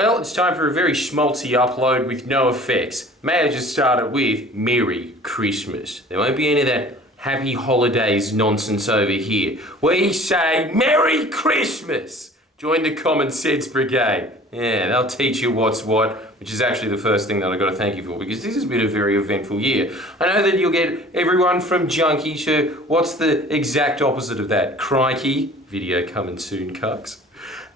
Well, it's time for a very schmaltzy upload with no effects. May I just start it with Merry Christmas. There won't be any of that Happy Holidays nonsense over here. We say Merry Christmas! Join the Common Sense Brigade. Yeah, they'll teach you what's what, which is actually the first thing that I've got to thank you for, because this has been a very eventful year. I know that you'll get everyone from junkie to what's the exact opposite of that? Crikey. Video coming soon, cucks.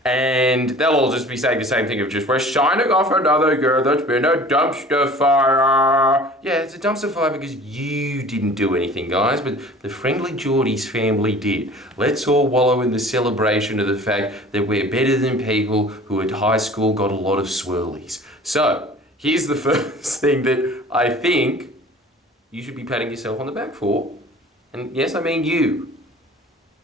And they'll all just be saying the same thing of just, we're signing off another girl that's been a dumpster fire. Yeah, it's a dumpster fire because you didn't do anything, guys, but the Friendly Geordies family did. Let's all wallow in the celebration of the fact that we're better than people who at high school got a lot of swirlies. So, here's the first thing that I think you should be patting yourself on the back for. And yes, I mean you.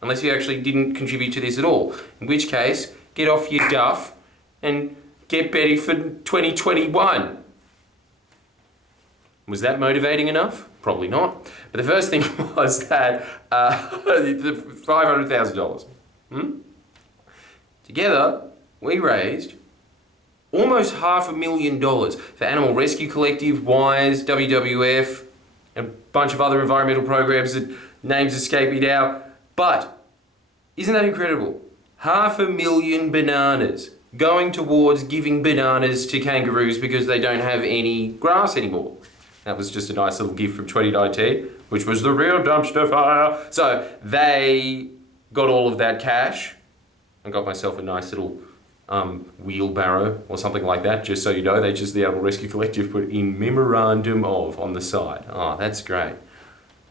Unless you actually didn't contribute to this at all. In which case, get off your duff and get ready for 2021. Was that motivating enough? Probably not. But the first thing was that the $500,000. Together, we raised almost $500,000 for Animal Rescue Collective, WISE, WWF, and a bunch of other environmental programs that names escape me now. But isn't that incredible? 500,000 bananas going towards giving bananas to kangaroos because they don't have any grass anymore. That was just a nice little gift from 2019, which was the real dumpster fire. So they got all of that cash and got myself a nice little wheelbarrow or something like that, just so you know. They just, the Animal Rescue Collective, put in memorandum of on the side. Oh, that's great.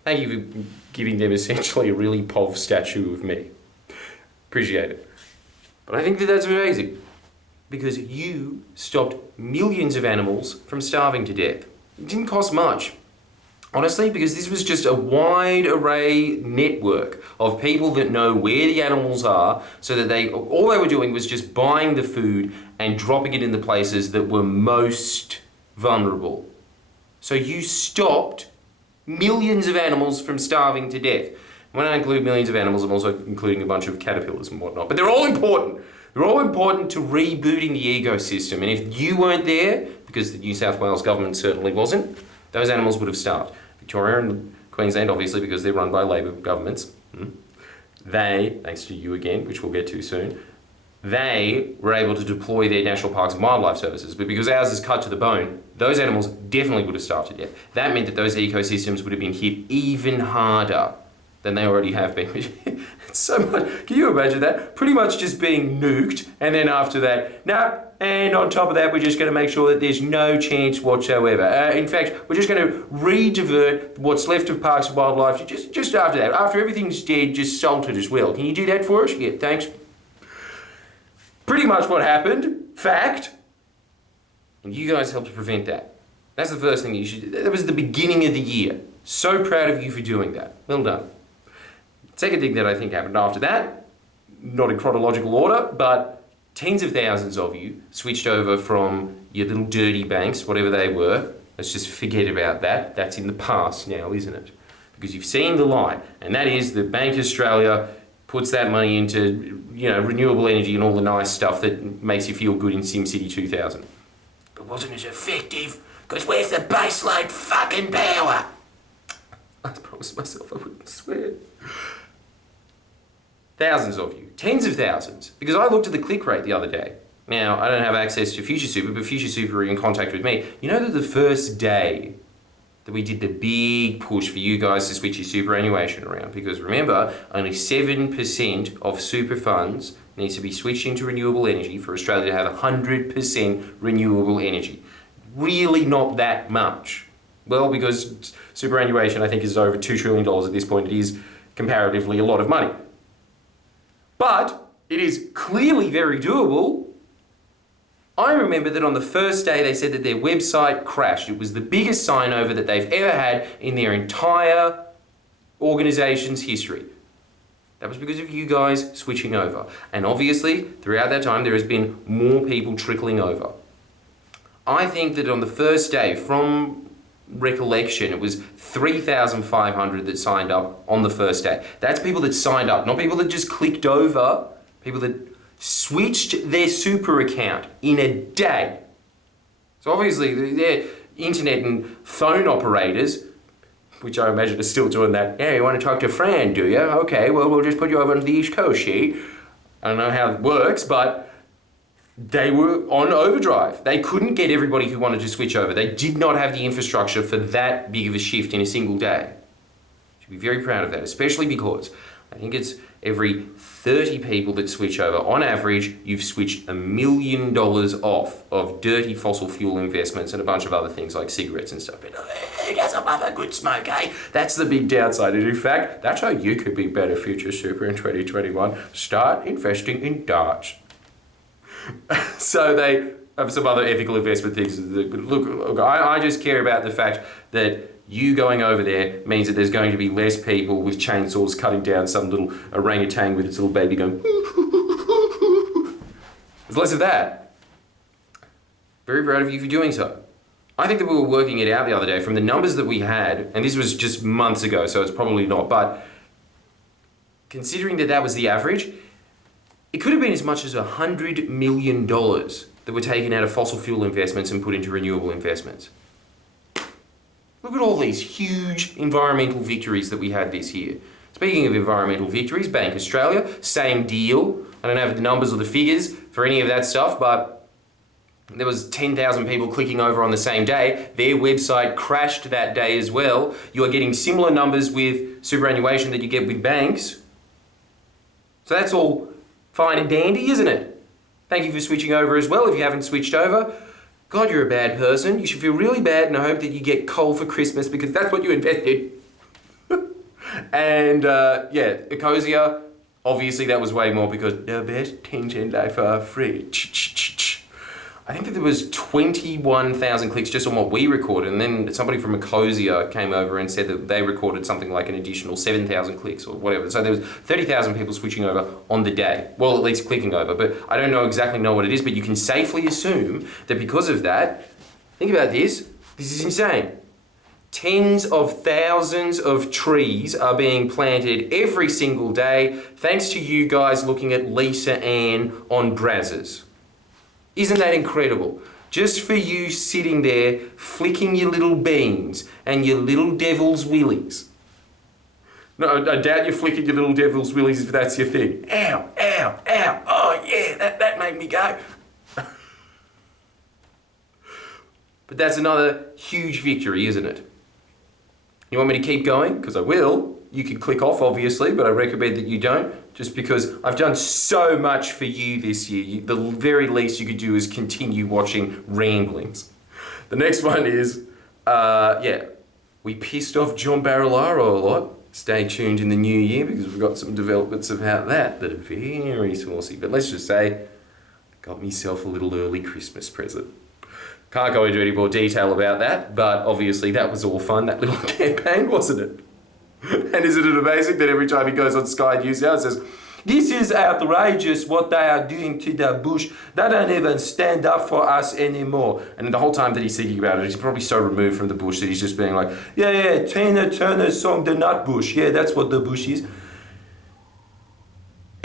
Thank you for giving them essentially a really pov statue of me. Appreciate it. But I think that that's amazing because you stopped millions of animals from starving to death. It didn't cost much, honestly, because this was just a wide array network of people that know where the animals are, so that all they were doing was just buying the food and dropping it in the places that were most vulnerable. So you stopped millions of animals from starving to death. When I include millions of animals, I'm also including a bunch of caterpillars and whatnot. But they're all important. They're all important to rebooting the ecosystem. And if you weren't there, because the New South Wales government certainly wasn't, those animals would have starved. Victoria and Queensland, obviously, because they're run by Labor governments. They, thanks to you again, which we'll get to soon, they were able to deploy their national parks and wildlife services. But because ours is cut to the bone, those animals definitely would have starved to death. That meant that those ecosystems would have been hit even harder than they already have been. It's so much. Can you imagine that? Pretty much just being nuked, and then after that, and on top of that, we're just going to make sure that there's no chance whatsoever. In fact, we're just going to re-divert what's left of parks and wildlife just after that. After everything's dead, just salt it as well. Can you do that for us? Yeah, thanks. Pretty much what happened. Fact. And you guys helped to prevent that. That's the first thing you should do. That was the beginning of the year. So proud of you for doing that. Well done. Second thing that I think happened after that, not in chronological order, but tens of thousands of you switched over from your little dirty banks, whatever they were. Let's just forget about that. That's in the past now, isn't it? Because you've seen the light, and that is that Bank Australia puts that money into, renewable energy and all the nice stuff that makes you feel good in SimCity 2000. But wasn't as effective, because where's the baseload fucking power? I promised myself I wouldn't swear. Thousands of you, tens of thousands, because I looked at the click rate the other day. Now, I don't have access to Future Super, but Future Super are in contact with me. You know that the first day that we did the big push for you guys to switch your superannuation around, because remember, only 7% of super funds needs to be switched into renewable energy for Australia to have 100% renewable energy. Really not that much. Well, because superannuation, I think, is over $2 trillion at this point. It is comparatively a lot of money. But it is clearly very doable. I remember that on the first day they said that their website crashed. It was the biggest sign over that they've ever had in their entire organization's history. That was because of you guys switching over. And obviously, throughout that time, there has been more people trickling over. I think that on the first day, from recollection, it was 3,500 that signed up on the first day. That's people that signed up, not people that just clicked over, people that switched their super account in a day. So obviously their internet and phone operators, which I imagine are still doing that, yeah, you want to talk to Fran, do you? Okay, well, we'll just put you over on the East Coast, she. I don't know how it works, but they were on overdrive. They couldn't get everybody who wanted to switch over. They did not have the infrastructure for that big of a shift in a single day. Should be very proud of that, especially because I think it's every 30 people that switch over. On average, you've switched $1 million off of dirty fossil fuel investments and a bunch of other things like cigarettes and stuff. But who doesn't love a good smoke, eh? That's the big downside. And in fact, that's how you could be better future super in 2021. Start investing in darts. So they have some other ethical investment things. Look, I just care about the fact that you going over there means that there's going to be less people with chainsaws cutting down some little orangutan with its little baby going. There's less of that. Very proud of you for doing so. I think that we were working it out the other day from the numbers that we had, and this was just months ago, so it's probably not, but considering that that was the average, it could have been as much as $100 million that were taken out of fossil fuel investments and put into renewable investments. Look at all these huge environmental victories that we had this year. Speaking of environmental victories, Bank Australia, same deal. I don't have the numbers or the figures for any of that stuff, but there was 10,000 people clicking over on the same day. Their website crashed that day as well. You are getting similar numbers with superannuation that you get with banks. So that's all fine and dandy, isn't it? Thank you for switching over as well if you haven't switched over. God, you're a bad person. You should feel really bad, and I hope that you get coal for Christmas because that's what you invested. And yeah, Ecosia, obviously that was way more because the best things in life are free. I think that there was 21,000 clicks just on what we recorded, and then somebody from Ecosia came over and said that they recorded something like an additional 7,000 clicks or whatever. So there was 30,000 people switching over on the day. Well, at least clicking over, but I don't exactly know what it is, but you can safely assume that because of that, think about this, this is insane. Tens of thousands of trees are being planted every single day thanks to you guys looking at Lisa Ann on Brazzers. Isn't that incredible? Just for you sitting there flicking your little beans and your little devil's willies. No, I doubt you're flicking your little devil's willies if that's your thing. Ow, ow, ow. Oh yeah, that made me go. But that's another huge victory, isn't it? You want me to keep going? Because I will. You can click off, obviously, but I recommend that you don't, just because I've done so much for you this year. The very least you could do is continue watching ramblings. The next one is, yeah, we pissed off John Barilaro a lot. Stay tuned in the new year because we've got some developments about that are very saucy. But let's just say, I got myself a little early Christmas present. Can't go into any more detail about that, but obviously that was all fun, that little campaign, wasn't it? And isn't it amazing that every time he goes on Sky News now, it says, this is outrageous what they are doing to the bush. They don't even stand up for us anymore. And the whole time that he's thinking about it, he's probably so removed from the bush that he's just being like, yeah, Tina Turner's song, The Nut Bush. Yeah, that's what the bush is.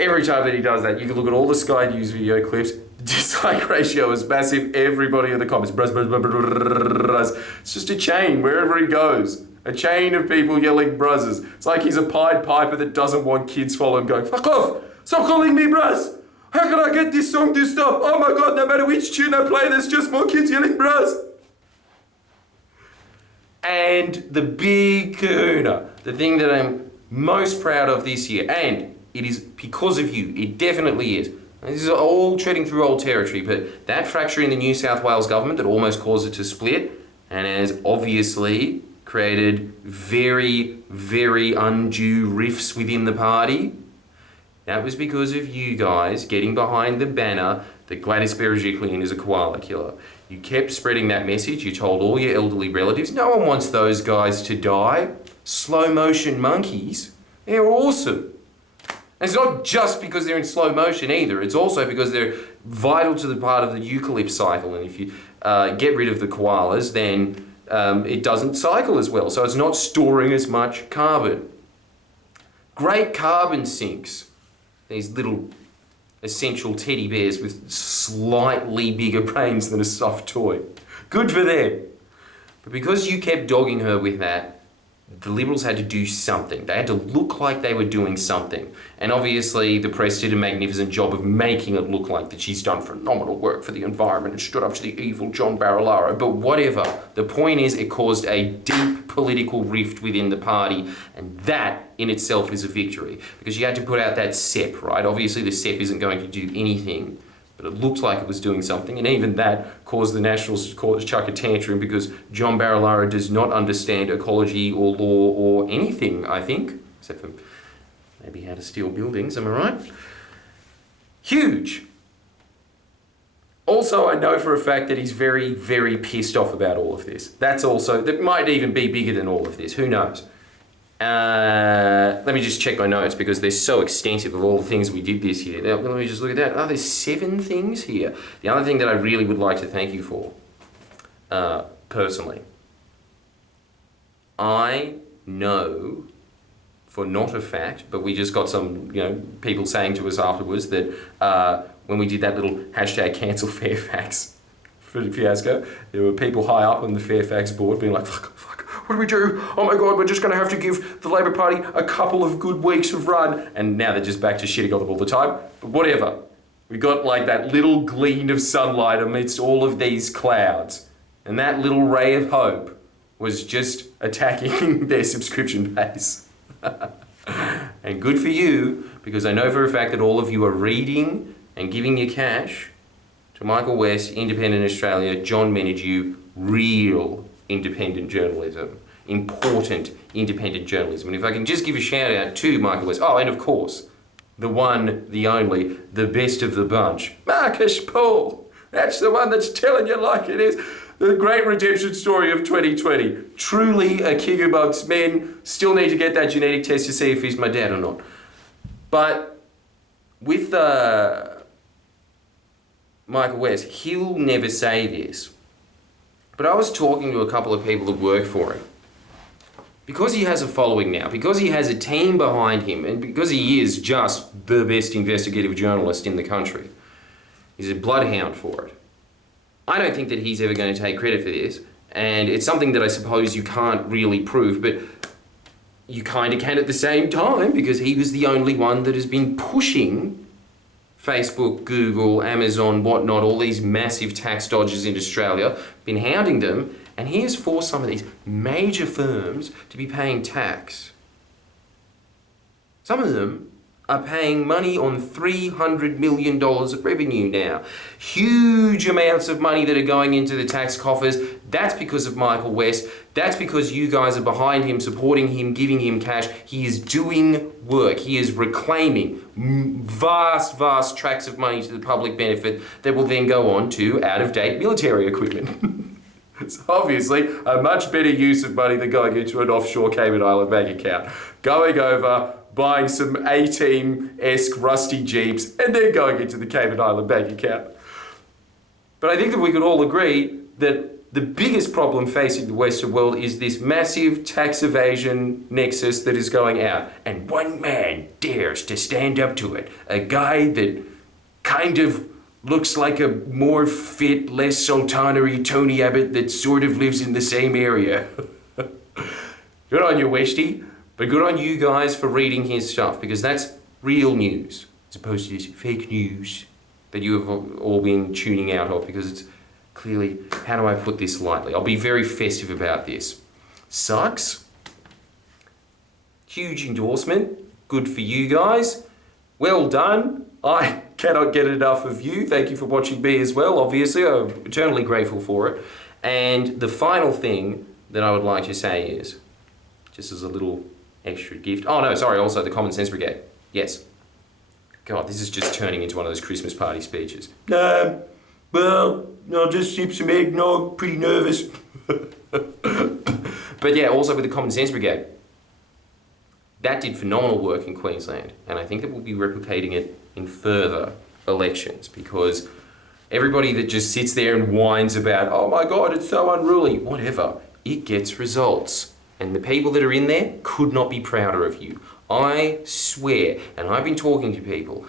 Every time that he does that, you can look at all the Sky News video clips. Dislike ratio is massive. Everybody in the comments, buzz, buzz, buzz, buzz, buzz. It's just a chain wherever he goes. A chain of people yelling bruzzes. It's like he's a Pied Piper that doesn't want kids following going, fuck off! Stop calling me bruz! How can I get this song to stop? Oh my god, no matter which tune I play, there's just more kids yelling bruz! And the big kahuna, the thing that I'm most proud of this year, and it is because of you, it definitely is. This is all treading through old territory, but that fracture in the New South Wales government that almost caused it to split, and has obviously created very, very undue rifts within the party. That was because of you guys getting behind the banner that Gladys Berejiklian is a koala killer. You kept spreading that message. You told all your elderly relatives, no one wants those guys to die. Slow motion monkeys, they're awesome. And it's not just because they're in slow motion either. It's also because they're vital to the part of the eucalypt cycle. And if you get rid of the koalas, then it doesn't cycle as well, so it's not storing as much carbon. Great carbon sinks. These little essential teddy bears with slightly bigger brains than a soft toy. Good for them. But because you kept dogging her with that, the Liberals had to do something. They had to look like they were doing something. And obviously the press did a magnificent job of making it look like that she's done phenomenal work for the environment and stood up to the evil John Barilaro. But whatever. The point is it caused a deep political rift within the party, and that in itself is a victory. Because you had to put out that SEP, right? Obviously the SEP isn't going to do anything, but it looked like it was doing something, and even that caused the Nationals to chuck a tantrum because John Barilaro does not understand ecology or law or anything, I think, except for maybe how to steal buildings, am I right? Huge. Also, I know for a fact that he's very, very pissed off about all of this. That might even be bigger than all of this, who knows? Let me just check my notes because they're so extensive of all the things we did this year. Now, let me just look at that. Oh, there's 7 things here. The other thing that I really would like to thank you for, personally, I know for not a fact, but we just got some, people saying to us afterwards that when we did that little hashtag cancel Fairfax fiasco, there were people high up on the Fairfax board being like, fuck, what do we do? Oh my God, we're just going to have to give the Labor Party a couple of good weeks of run. And now they're just back to shitting on them all the time. But whatever. We got like that little gleam of sunlight amidst all of these clouds. And that little ray of hope was just attacking their subscription base. And good for you, because I know for a fact that all of you are reading and giving your cash to Michael West, Independent Australia, John Menadue, real independent journalism, important independent journalism. And if I can just give a shout out to Michael West, and of course, the one, the only, the best of the bunch, Marcus Paul. That's the one that's telling you like it is. The great redemption story of 2020. Truly a king amongst men. Still need to get that genetic test to see if he's my dad or not. But with Michael West, he'll never say this. But I was talking to a couple of people that work for him. Because he has a following now, because he has a team behind him, and because he is just the best investigative journalist in the country, he's a bloodhound for it. I don't think that he's ever going to take credit for this, and it's something that I suppose you can't really prove, but you kind of can at the same time, because he was the only one that has been pushing Facebook, Google, Amazon, whatnot, all these massive tax dodgers in Australia, been hounding them, and he has forced some of these major firms to be paying tax. Some of them are paying money on $300 million of revenue now. Huge amounts of money that are going into the tax coffers. That's because of Michael West. That's because you guys are behind him, supporting him, giving him cash. He is doing work. He is reclaiming vast, vast tracts of money to the public benefit that will then go on to out-of-date military equipment. It's obviously a much better use of money than going into an offshore Cayman Island bank account. Going over, buying some A-Team-esque rusty Jeeps, and then going into the Cayman Island bank account. But I think that we could all agree that the biggest problem facing the Western world is this massive tax evasion nexus that is going out. And one man dares to stand up to it. A guy that kind of looks like a more fit, less sultanery Tony Abbott that sort of lives in the same area. Good on you, Westy. But good on you guys for reading his stuff, because that's real news, as opposed to this fake news that you have all been tuning out of, because it's clearly, how do I put this lightly? I'll be very festive about this. Sucks. Huge endorsement. Good for you guys. Well done. I cannot get enough of you. Thank you for watching me as well, obviously. I'm eternally grateful for it. And the final thing that I would like to say is, just as a little extra gift. Oh no, sorry, also the Common Sense Brigade. Yes. God, this is just turning into one of those Christmas party speeches. Well, I'll just sip some eggnog, pretty nervous. But yeah, also with the Common Sense Brigade. That did phenomenal work in Queensland, and I think that we'll be replicating it in further elections, because everybody that just sits there and whines about, oh my God, it's so unruly, whatever, it gets results. And the people that are in there could not be prouder of you. I swear, and I've been talking to people,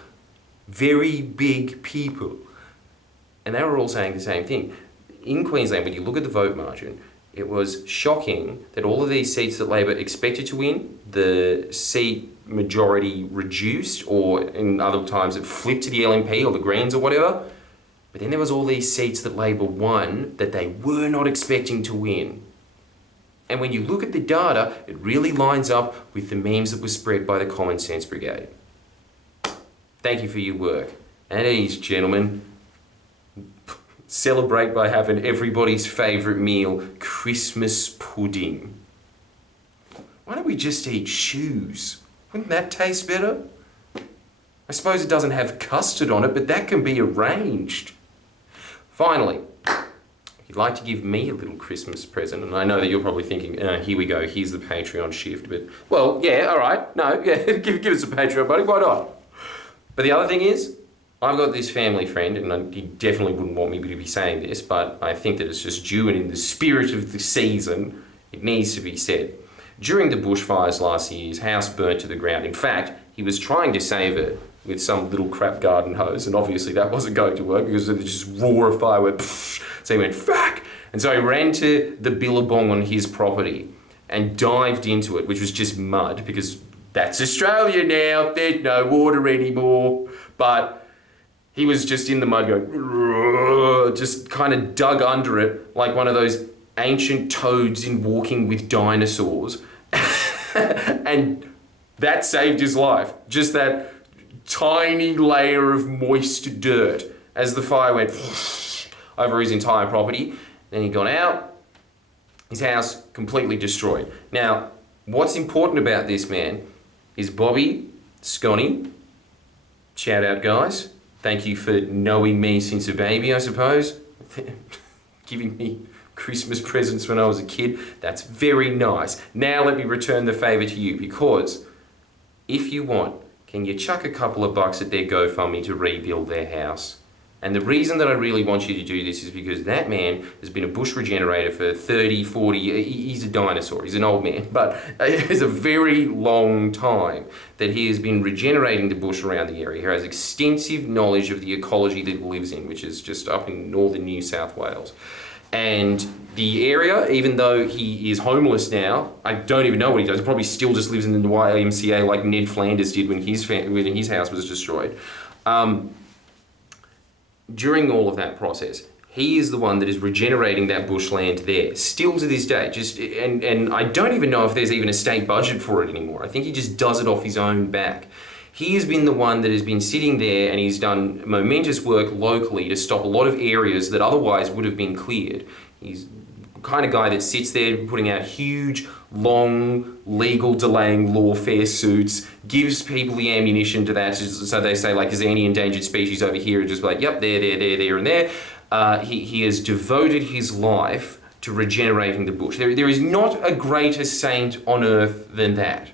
very big people. And they were all saying the same thing. In Queensland, when you look at the vote margin, it was shocking that all of these seats that Labor expected to win, the seat majority reduced, or in other times it flipped to the LNP or the Greens or whatever. But then there was all these seats that Labor won that they were not expecting to win. And when you look at the data, it really lines up with the memes that were spread by the Common Sense Brigade. Thank you for your work. And at ease, gentlemen. Celebrate by having everybody's favourite meal, Christmas pudding. Why don't we just eat shoes? Wouldn't that taste better? I suppose it doesn't have custard on it, but that can be arranged. Finally, if you'd like to give me a little Christmas present, and I know that you're probably thinking, here we go, here's the Patreon shift, but, well, yeah, all right, no, yeah, give us a Patreon, buddy, why not? But the other thing is, I've got this family friend, and he definitely wouldn't want me to be saying this, but I think that it's just due, and in the spirit of the season, it needs to be said. During the bushfires last year, his house burnt to the ground. In fact, he was trying to save it with some little crap garden hose, and obviously that wasn't going to work because there just roar of fire went, so he went, fuck! And so he ran to the billabong on his property and dived into it, which was just mud, because that's Australia now, there's no water anymore. But he was just in the mud going, just kind of dug under it like one of those ancient toads in Walking with Dinosaurs. And that saved his life. Just that tiny layer of moist dirt as the fire went over his entire property. Then he got out, his house completely destroyed. Now, what's important about this man is Bobby, Scotty, shout out guys. Thank you for knowing me since a baby, I suppose. Giving me Christmas presents when I was a kid. That's very nice. Now let me return the favour to you, because if you want, can you chuck a couple of bucks at their GoFundMe to rebuild their house? And the reason that I really want you to do this is because that man has been a bush regenerator for 30, 40, he's a dinosaur, he's an old man, but it's a very long time that he has been regenerating the bush around the area. He has extensive knowledge of the ecology that he lives in, which is just up in northern New South Wales. And the area, even though he is homeless now, I don't even know what he does. He probably still just lives in the YMCA like Ned Flanders did when his house was destroyed. During all of that process, he is the one that is regenerating that bushland there, still to this day. And I don't even know if there's even a state budget for it anymore. I think he just does it off his own back. He has been the one that has been sitting there, and he's done momentous work locally to stop a lot of areas that otherwise would have been cleared. He's the kind of guy that sits there putting out huge, long, legal delaying lawfare suits, gives people the ammunition to that, so they say, like, is there any endangered species over here? And just be like, yep, there, and there. He has devoted his life to regenerating the bush. There is not a greater saint on earth than that.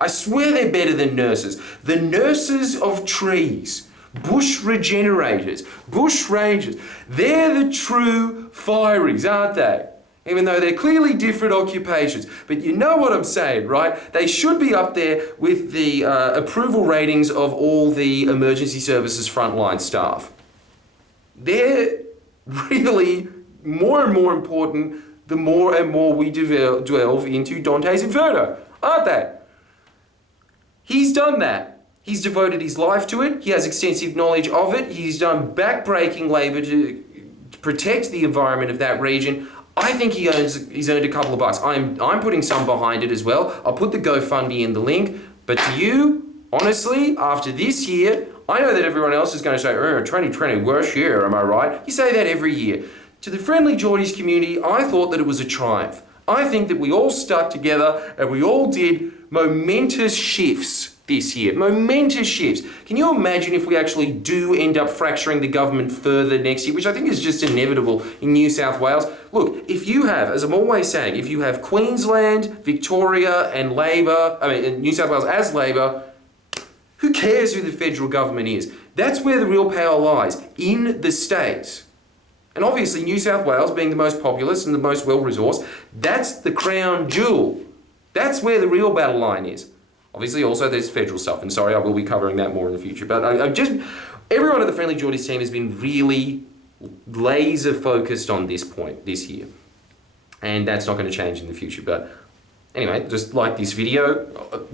I swear they're better than nurses. The nurses of trees, bush regenerators, bush rangers, they're the true fireys, aren't they? Even though they're clearly different occupations. But you know what I'm saying, right? They should be up there with the approval ratings of all the emergency services frontline staff. They're really more and more important the more and more we delve into Dante's Inferno, aren't they? He's done that. He's devoted his life to it. He has extensive knowledge of it. He's done back-breaking labour to protect the environment of that region. I think he's earned a couple of bucks. I'm putting some behind it as well. I'll put the GoFundMe in the link. But to you, honestly, after this year, I know that everyone else is going to say, 2020, worst year, am I right? You say that every year. To the Friendly Geordies community, I thought that it was a triumph. I think that we all stuck together and we all did momentous shifts this year. Momentous shifts. Can you imagine if we actually do end up fracturing the government further next year, which I think is just inevitable in New South Wales? Look, if you have, as I'm always saying, if you have Queensland, Victoria and New South Wales as Labor, who cares who the federal government is? That's where the real power lies, in the states. And obviously New South Wales, being the most populous and the most well-resourced, that's the crown jewel. That's where the real battle line is. Obviously, also there's federal stuff, and sorry, I will be covering that more in the future. But everyone at the Friendly Geordies team has been really laser focused on this point this year. And that's not going to change in the future. But anyway, just like this video,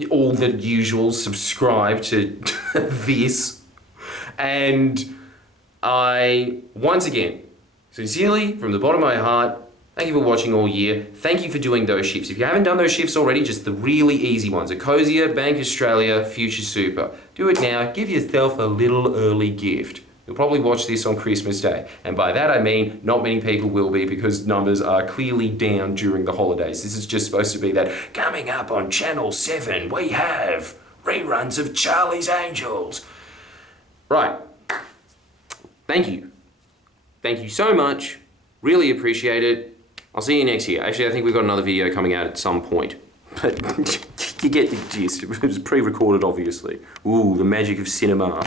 all the usual, subscribe to this. And I, once again, sincerely, from the bottom of my heart, thank you for watching all year. Thank you for doing those shifts. If you haven't done those shifts already, just the really easy ones. Ecosia, Bank Australia, Future Super. Do it now. Give yourself a little early gift. You'll probably watch this on Christmas Day. And by that I mean not many people will be because numbers are clearly down during the holidays. This is just supposed to be that coming up on Channel 7 we have reruns of Charlie's Angels. Right. Thank you. Thank you so much. Really appreciate it. I'll see you next year. Actually, I think we've got another video coming out at some point. But you get the gist. It was pre-recorded, obviously. Ooh, the magic of cinema.